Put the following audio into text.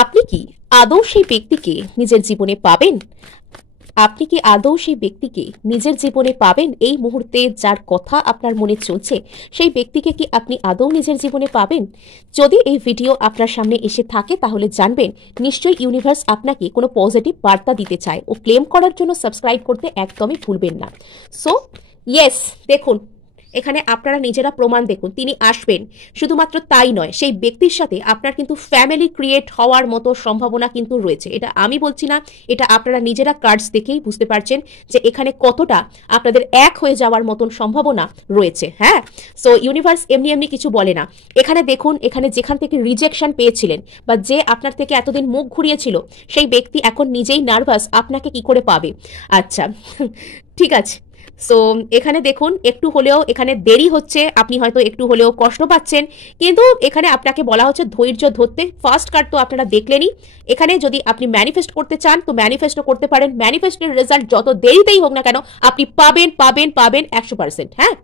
আপনি কি আদৌ সেই ব্যক্তিকে নিজের জীবনে পাবেন? আপনি কি আদৌ সেই ব্যক্তিকে নিজের জীবনে পাবেন? এই মুহূর্তে যার কথা আপনার মনে চলছে, সেই ব্যক্তিকে কি আপনি আদৌ নিজের জীবনে পাবেন? যদি এই ভিডিও আপনার সামনে এসে থাকে তাহলে জানবেন নিশ্চয়ই ইউনিভার্স আপনাকে কোনো পজিটিভ বার্তা দিতে চায় ও ক্লেম করার জন্য সাবস্ক্রাইব করতে একদমই ভুলবেন না। সো ইয়েস, দেখুন এখানে আপনারা নিজেরা প্রমাণ দেখুন, তিনি আসবেন। শুধুমাত্র তাই নয়, সেই ব্যক্তির সাথে আপনার কিন্তু ফ্যামিলি ক্রিয়েট হওয়ার মতো সম্ভাবনা কিন্তু রয়েছে। এটা আমি বলছি না, এটা আপনারা নিজেরা কার্ডস দেখেই বুঝতে পারছেন যে এখানে কতটা আপনাদের এক হয়ে যাওয়ার মতন সম্ভাবনা রয়েছে। হ্যাঁ, সো ইউনিভার্স এমনি এমনি কিছু বলে না। এখানে দেখুন, এখানে যেখান থেকে রিজেকশন পেয়েছিলেন বা যে আপনার থেকে এতদিন মুখ ঘুরিয়েছিল, সেই ব্যক্তি এখন নিজেই নার্ভাস আপনাকে কি করে পাবে। আচ্ছা ঠিক আছে। সো এখানে দেখুন একটু হলেও এখানে দেরি হচ্ছে, আপনি হয়তো একটু হলেও কষ্ট পাচ্ছেন, কিন্তু এখানে আপনাকে বলা হচ্ছে ধৈর্য ধরতে। ফার্স্ট কার্ড তো আপনারা দেখলেনই। এখানে যদি আপনি ম্যানিফেস্ট করতে চান তো ম্যানিফেস্টও করতে পারেন। ম্যানিফেস্টের রেজাল্ট যত দেরিতেই হোক না কেন আপনি পাবেন পাবেন পাবেন 100%। হ্যাঁ,